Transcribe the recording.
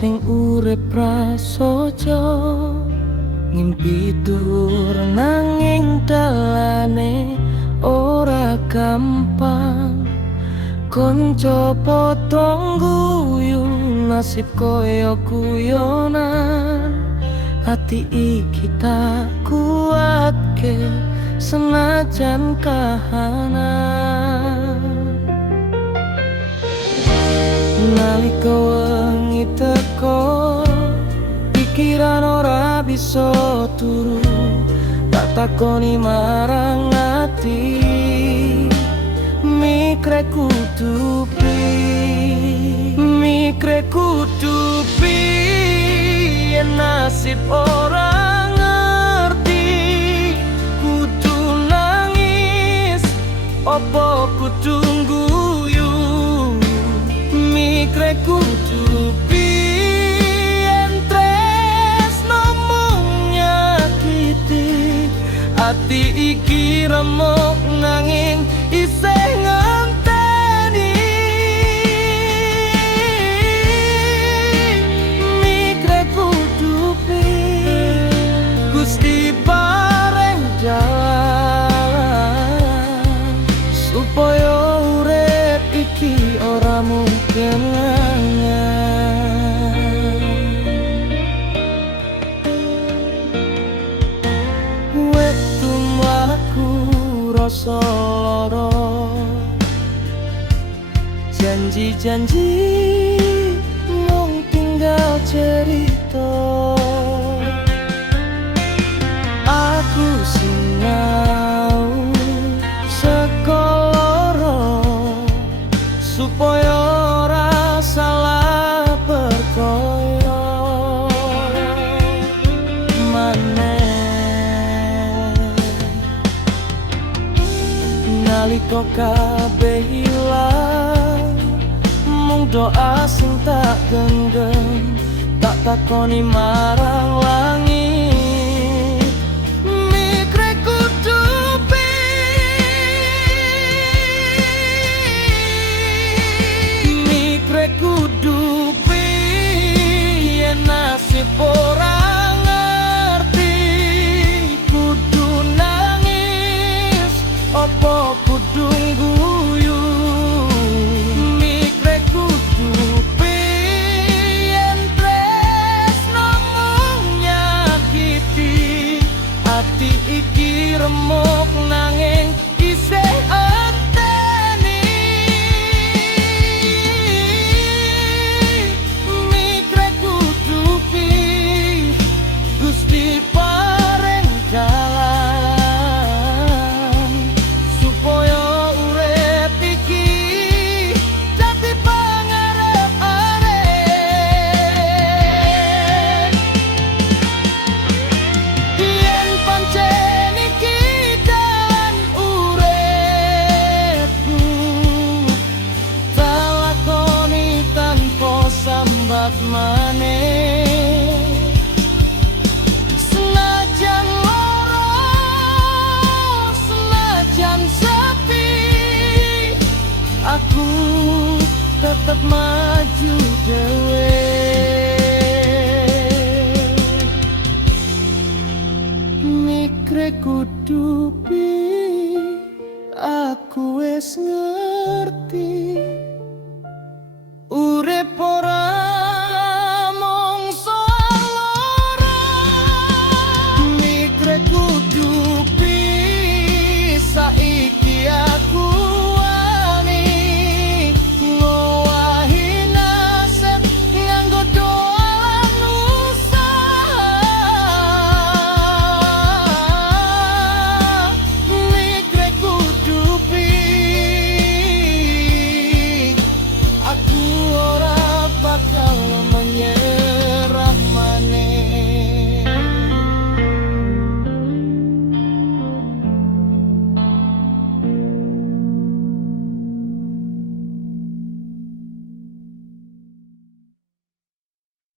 sing urip prasaja ngimpi dhuwur nanging dalane ora gampang. Konco padha guyu nasib koyo guyonan, hati iki tak kuatke senajan kahanan. Nalika wengi teko pikiran ora bisa turu, tak takoni marang ati mikre kudu piye nasib ora ngerti. Kudu nangis opo kudu guyu, mikre kudu piye tresno mung nyakiti. Ati iki remuk nanging isih ngenteni. Mikre kudu piye Gusti pareng jalan supaya urip iki ora mungkin wetu mlaku rasa lara, janji-janji mung tinggal cerita. Aku sinau sekoloro supaya ora salah percaya maneh. Nalika kabeh ilang mung doa sing tak genggam, tak takoni marang langit. Mikre kudu piye, mikre kudu piye nasib ora ngerti. Kudu nangis opo kudu guyu, mikre kudu piye tresno mung nyakiti. Ati iki remuk nanging isih enteni. Mikre kudu piye Gusti pareng jalan supaya urip iki dadi pangarep-arep. Yen pancen iki dalan uripku, tak lakoni tanpa sambat maneh. Senajan lara, senajan sepi, aku tetep maju dhewe. Mikre kudu piye, aku wis ngerti. Urip